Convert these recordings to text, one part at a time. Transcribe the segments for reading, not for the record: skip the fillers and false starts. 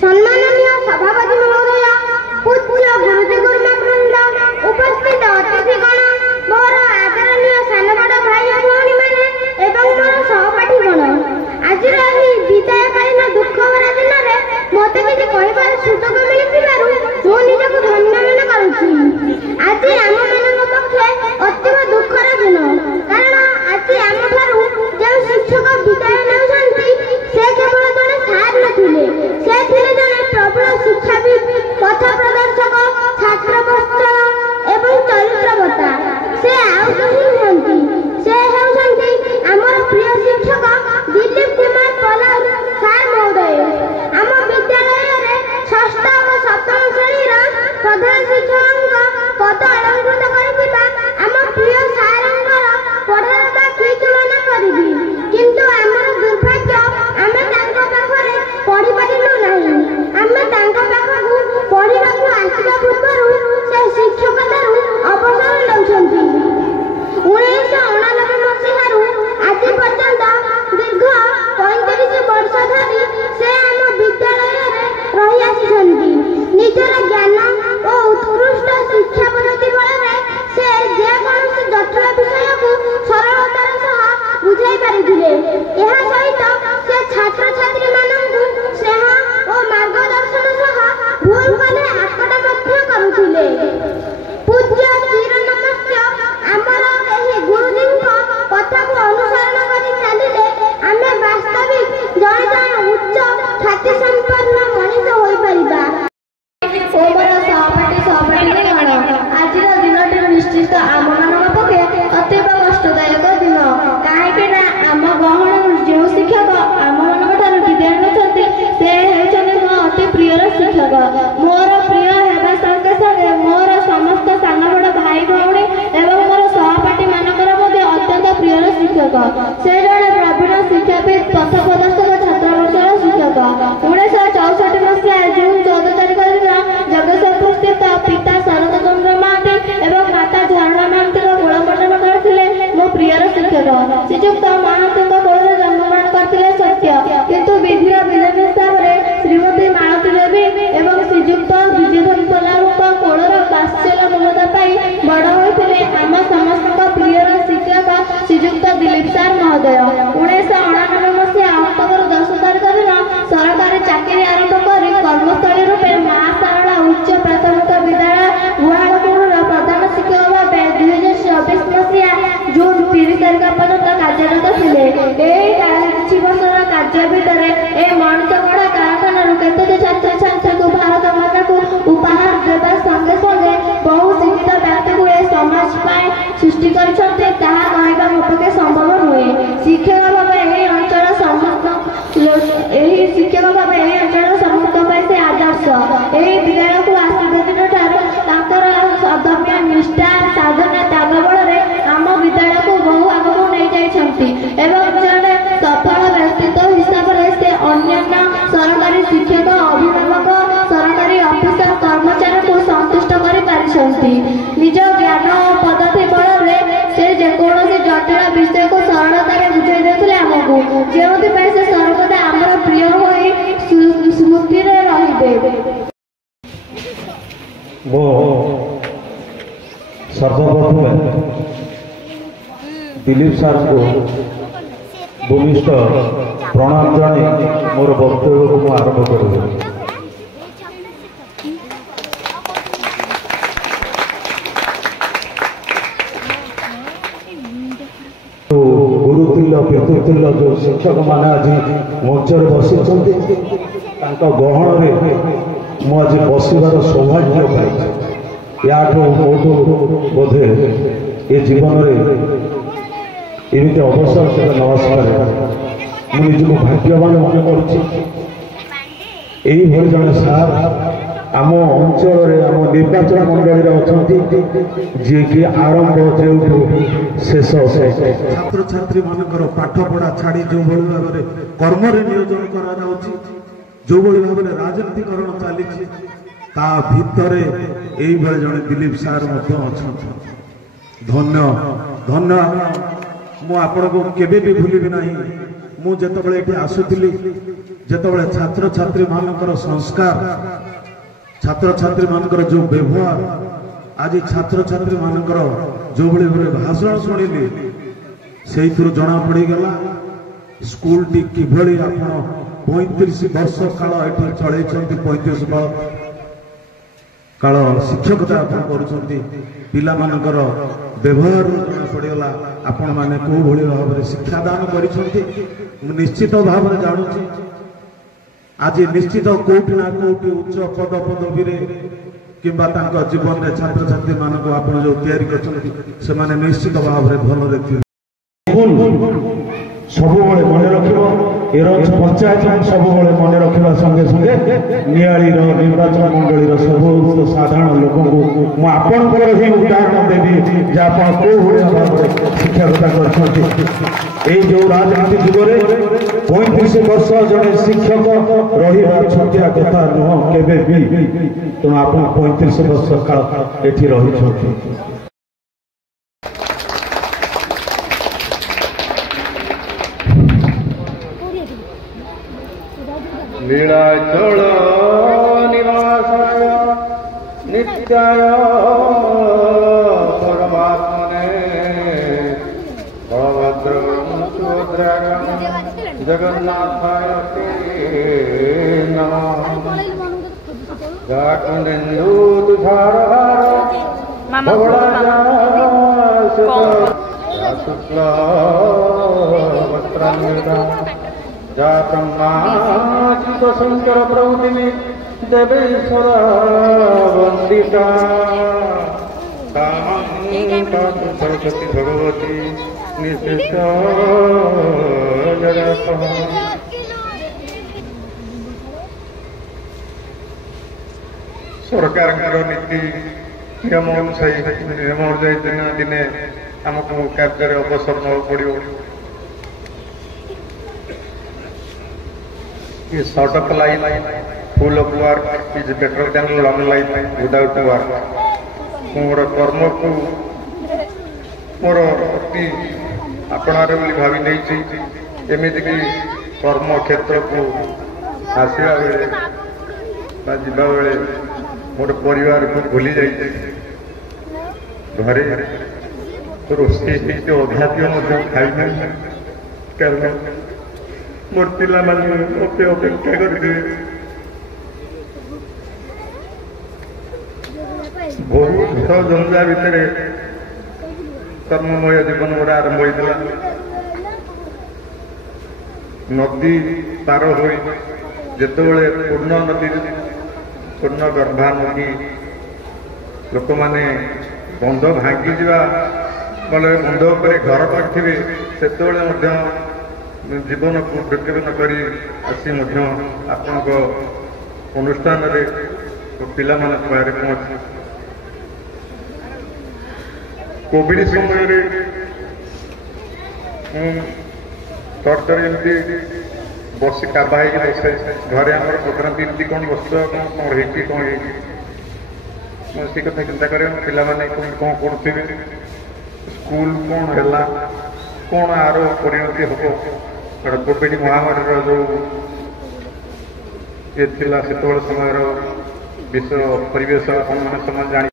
सम्माननीय सभापति महोदय, पूज्य गुरुजी गुरुमा वृंद, उपस्थित अतिथिगण, मोर आदरणीय सान बड़ भाई भौणी मैंने एवं मोर सहपाठी गण, आज विदायकालीन दुख भरा दिन में मत किसी कहबार सुजोग मिलू मु निजक धन्य मन करुछि। आज आम मान पक्षे अतीव दुखर दिन, कारण आज आम ठारू जो शिक्षक विदाय नेउछंती से केवल जड़े सार नथिले, से थिले जड़े प्रबल शिक्षाविद, पथ प्रदर्शक, छात्र बस्त्र एवं चरित्रवता। से आउ कहीं नुहंती, से हेउछंती आमर प्रिय शिक्षक दिलीप कुमार पलार सार महोदय। आम विद्यालय रे षष्ठ और सप्तम श्रेणी प्रधान शिक्षक पद अलंकृत करथिबा आम प्रिय सारंगर पढ़ार बा कि तुलना करिबी, किंतु आमर दुर्भाग्य आमे तांको पाखरे पढ़ी पारिलु नाही। आमे तांको पाखकु पढ़िबाकु आसिबा पूर्वरु से शिक्षकतारु अवसर लौछंती। 1999 मसीहारू आज पर्यंत दीर्घ 35 वर्ष धरी से आम विद्यालय रही आसिछंती। निजर ज्ञान और उत्कृष्ट शिक्षा पद्धति बल से जेकोसी जटिल विषय को सरलतार सह बुझाई पारिथिले। एहा सहित से छात्र छात्री माननकु स्नेह और मार्गदर्शन सह भूल कले आकट मध्य करुथिले। पूज्य चिर नमस्ते आमर एही गुरुजींको कथाको अनुसरण करि चलिले आमे वास्तविक जण जण उच्च ख्याति संपन्न मनीष होई परिबा। ओमर सहपाठी गण, आज दिनटी निश्चित आम मान पक्षे अतीव कष्टदायक दिन, कहीं आम गहण जो शिक्षक आम मान विद्या नेउछंती से हेउछंती मो अति प्रियर शिक्षक। मोर प्रिय हेबा संगे संगे मोर समस्त सान बड़ भाई भौणी एवं मोर सहपाठी मानकर मध्य अत्यंत प्रियर शिक्षक। से जड़े प्रवीण शिक्षाविद, पथ प्रदर्शक, छात्रवर्षर शिक्षक। 1964 मसीहा जून 14 तारिख दिन जगतसिंहपुर स्थित पिता शरद चंद्र महांती एवं माता झरणा महांती कुलपट्टन करथिले मो प्रियर शिक्षक। श्रीजुक्त महांती कोଳରେ जन्मग्रहण करथिले सत्य, किंतु विधिर विधान हिसाब रे श्रीमती मालती देवी एवं श्रीजुक्त विजयधर पलारुଙ୍କ कोଳର ବାତ୍ସଲ୍ୟ ମମତା पाई बड़ होइथिले आम समस्त प्रियर शिक्षक श्रीजुक्त दिलीप सार महोदय। 1999 मसीहा अक्टोबर 10 तारिख दिन सरकारी चाकरी आरंभ कर कर्मस्थली रूपे मां सारला उच्च प्राथमिक विद्यालय गुहालपुर प्रधान शिक्षक भाव 2024 मसीहा जून 30 तारिख पर्यंत कार्यरत थिले। किछि वर्षर कार्य भितर ए मଣିଷ गढ़ा कारखाना केते छात्र छात्री को भारत माता को उपहार देवा संगे संगे बहु शिक्षित व्यक्ति को ए समाज पाए सृष्टि करछन्ते ताहा कहबा मो पके संभव नुहे। शिक्षक भाव एही अंचल समस्त एही शिक्षक भाव एही अंचल समस्त पाए से आदर्श। एही विद्यालय को आसीबा दिन ठार तांकर अदम्य निष्ठा साधना त्याग बल आम विद्यालय को बहु आगକୁ नहीं जाइछन्ती एवं जने सफल व्यक्तित्व हिसाब से अन्यान्य सरकारी शिक्षक, अभिभावक, सरकारी ऑफिसर कर्मचारी को संतुष्ट कर पारिछन्ती। निज ज्ञान और पद्धति बल से जेकोसी जटिल विषय को सरलतार बुझाई देथिले आमको, जेउथि पय से सर्वदा आमर प्रिय होई स्मृति रे रहिबे। वो सर्वप्रथम दिलीप सार को भूमिष्ठ प्रणाम जानी मोर वक्तव्य को आरंभ कर। गुरुतुल्य पितृतुल्य जो शिक्षक मैंने आज मंच बसी गहन मुझे बसबार सौभाग्य पाई। या बोधे ये जीवन में एमती अवसर केवल नमस्कार मुझे भाग्यवान मन कर जड़े सार आम अंचल आम निर्वाचन मंडल अच्छा जी कि आरंभ जो शेष छात्र छात्री मान पाठपढ़ा छाड़ी जो भाव में कर्म नियोजन जो भाव में राजनीतिकरण चली भितर जड़े दिलीप सार अच्छा धन्य धन्य ମୁଁ ଆପଣଙ୍କୁ କେବେ ବି ଭୁଲିବି ନାହିଁ। ମୁଁ ଯେତେବେଳେ ଏଠି ଆସୁଥିଲି, ଯେତେବେଳେ ଛାତ୍ରଛାତ୍ରୀ ମାନଙ୍କର ସଂସ୍କାର, ଛାତ୍ରଛାତ୍ରୀ ମାନଙ୍କର ଯୋଉ ବ୍ୟବହାର, ଆଜି ଛାତ୍ରଛାତ୍ରୀ ମାନଙ୍କର ଯୋଉଭଳି ଭାବରେ ଭାଷଣ ଶୁଣିଲି, ସେଇଥିରୁ ଜଣା ପଡ଼ିଗଲା ସ୍କୁଲଟି କିଭଳି ଆପଣ 35 ବର୍ଷ କାଳ ଏଠି ଚଳେଇଛନ୍ତି। 35 କାଳ ଶିକ୍ଷକତା ଆପଣ କରୁଛନ୍ତି। ପିଲାମାନଙ୍କର ବ୍ୟବହାରରୁ ଜଣା ପଡ଼ିଗଲା ଆପଣମାନେ କୋଉ ଭଳି ଭାବରେ ଶିକ୍ଷାଦାନ କରିଛନ୍ତି। ମୁଁ ନିଶ୍ଚିତ ଭାବରେ ଜାଣୁଛି ଆଜି ନିଶ୍ଚିତ କୋଉଠି ନା କୋଉଠି ଉଚ୍ଚ ପଦବୀରେ କିମ୍ବା ତାଙ୍କ ଜୀବନରେ ଛାତ୍ରଛାତ୍ରୀ ମାନଙ୍କୁ ଆପଣ ଯୋଉ ତିଆରି କରିଛନ୍ତି ସେମାନେ ନିଶ୍ଚିତ ଭାବରେ ଭଲରେ ଥିବେ। ସବୁବେଳେ ମନେ ରଖିବ, ଏରୋଜ ପଞ୍ଚାୟତ ସବୁବେଳେ ମନେ ରଖିବା ସଙ୍ଗେ ସଙ୍ଗେ ନିଆଳିର ନିର୍ବାଚନ ମଣ୍ଡଳୀର ସବୁ ସାଧାରଣ ଲୋକଙ୍କୁ ମୁଁ ଆପଣଙ୍କର ହିଁ ଉଦାହରଣ ଦେବି ଯେ ଆପଣ କୋଉ ଭଳିଆ ଭାବରେ ଶିକ୍ଷାଗତା କରିଛନ୍ତି। ଏଇ ଯୋଉ ରାଜନୀତି ଯୁଗରେ 35 ବର୍ଷ ଜଣେ ଶିକ୍ଷକ ରହିବା ଛୋଟିଆ କଥା ନୁହଁ କେବେ ବି। ତେଣୁ ଆପଣ 35 ବର୍ଷ କାଳ ଏଠି ରହିଛନ୍ତି। लीलाचल निवासाय नित्याय परमात्मने बलभद्र सुभद्राय जगन्नाथाय नमः। जाकुंडेन्दु तुषारहार शुक्ल वस्त्रान्विता जातमाचित शंकर प्रभुदिनी देवेश्वरा वंदिता सरस्वती भगवती निशेष सरकार नीति नियम अनुसायी नियम अनुसायी दिन दिने आमको कार्य अवसर नवा पड़ो। ये short life full of work is better than long life without work. मोर कर्म को मोर अति अपनारे बोली भावी नहीं एमती कि कर्म क्षेत्र को आसवा बेले जावा बेले मोर परिवार को भूली जाइए घरे रोषे अध्यात्म खाई कारण मोर पिला अपेक्षा करेंगे बहुत झंझा भितर कर्ममय जीवन गोटे आरंभ होता। नदी पार हो जितेबले पूर्ण नदी पूर्ण गर्भा नदी लोक मैंने बंध भांगी जा बंध उपर घर करते से जीवन को विकीर्ण कर आपण अनुष्ठान पिला पाखे पहुंची कोविड समय एमती बस काबा बसे घरे आम पचारती एमती कौन बस कौन होती कौन से कथा चिंता करें पिला कौन करुवे स्कूल कौन है कौन आर परिणति हम कोविड महामारी जो ये से समय विषय परिवेश मैंने समाज जानी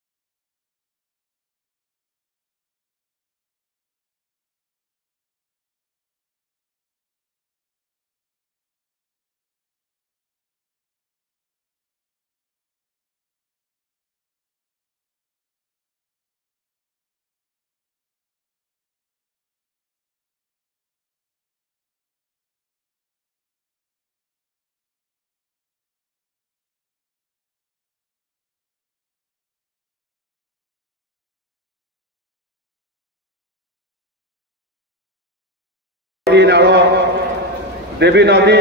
देवी नदी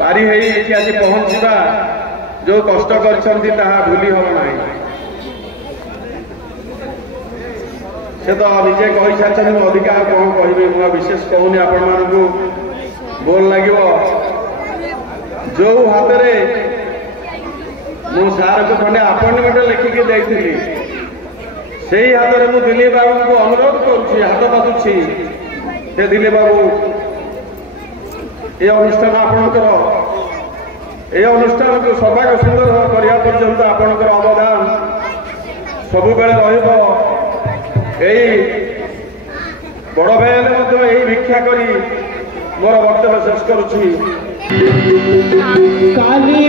पारी आसी पहुंचवा जो कष्ट कर भूली हम ना से तो निजे कही सारी अधिका कौन कह विशेष कहूनी आपण मानू बोल लगे जो हाथ में मु सार को खंडे अपॉइंटमेंट लिखिकी ସେଇ ହାତରେ ମୁଁ ଦିଲ୍ଲୀପ ବାବୁଙ୍କୁ ଅନୁରୋଧ କରୁଛି, ହାତ ପାତୁଛି, हे दिलीप बाबू ये अनुष्ठान आपणकर ये अनुष्ठान को सौभाग्य सुंदर करने पर्यंत आपणकर अवदान सब बेले बड़ भाई भिक्षा करी मोर वक्तव्य शेष करुछि। काली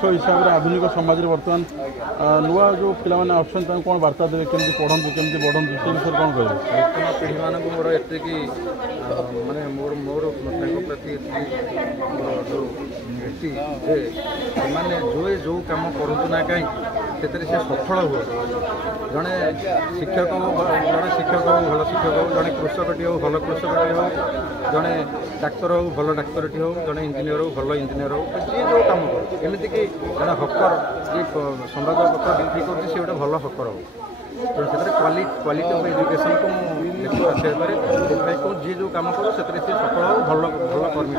शिक्षक हिसाब से आधुनिक समाज बर्तमान नुआ जो पाने आसान कौन वार्ता देवे केमती पढ़ु केमती बढ़ु से विषय कौन कह नूतन पीढ़ी मान मोर एति माने मोर मोर प्रति जो नीति जे मैंने जो कम करूँ ना कहीं से सफल हुए जड़े शिक्षक हो भल शिक्षक हो जड़े कृषकटी हो भल कृषकटी हो जड़े डाक्तर हो भल डाक्तरटी हो जड़े इंजीनियर हो भल इंजीनियर हो जी जो कम कर एमतीक जड़े हकर जी संवादपत्र बिक्री कर गोटे भल हकर हो तो क्वालिटी ऑफ एजुकेशन को देखा से कहूँ जी जो कम करूँ से सफल हो भल भल कर्मी।